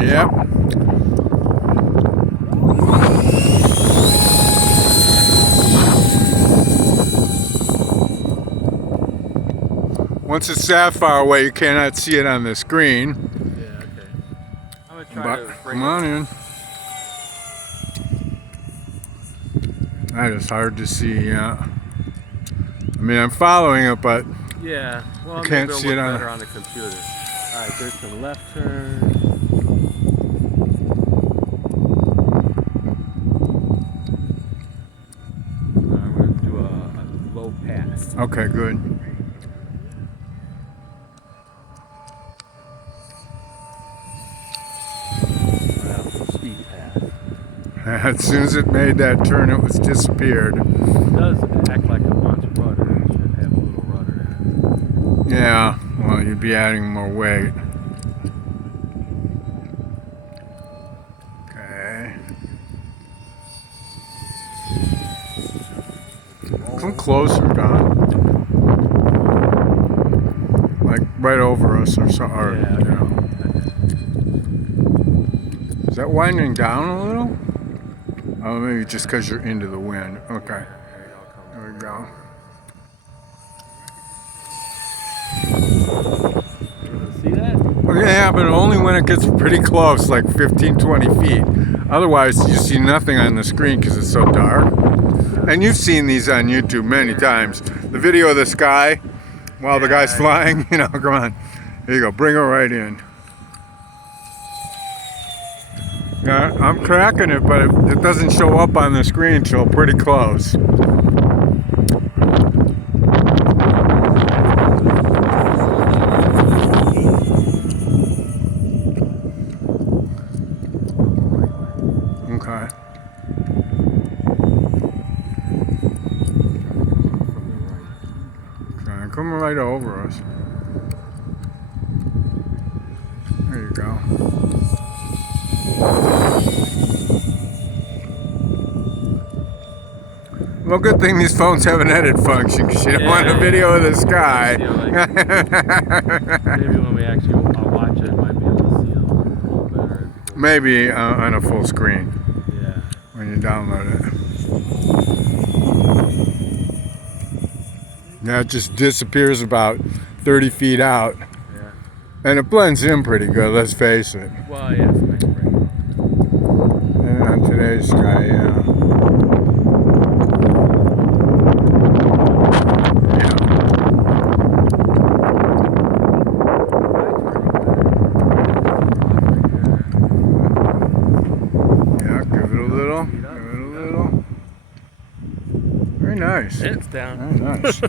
Yep. Once it's that far away, you cannot see it on the screen. Yeah, okay. I'm gonna try to bring come on in. That is hard to see, yeah. I mean, I'm following it, but yeah, well, I can't see it better on the computer. All right, there's the left turn. I'm going to do a low pass. Okay, good. Well, speed pass. As soon as it made that turn, it was disappeared. It does act like it wants rudder. It should have a little rudder in it. Yeah, well, you'd be adding more weight. Okay. Come closer, Don. Like right over us or so. Or, Yeah, you know. Is that winding down a little? Oh, maybe just because you're into the wind. Okay. There we go. See that? Yeah, but only when it gets pretty close, like 15-20 feet. Otherwise, you see nothing on the screen because it's so dark. And you've seen these on YouTube many times. The video of the sky while the guy's flying, you know, come on. There you go, bring her right in. Yeah, I'm cracking it, but it doesn't show up on the screen until pretty close. Okay. Okay, come right over us. There you go. Well, good thing these phones have an edit function because you don't want a video of the sky. Maybe when we actually watch it, might be able to see it a little better. Maybe on a full screen. Yeah. When you download it. Now it just disappears about 30 feet out. Yeah. And it blends in pretty good, let's face it. Well, yeah, it's nice rain. And on today's sky, yeah. Very nice. It's down. Very nice.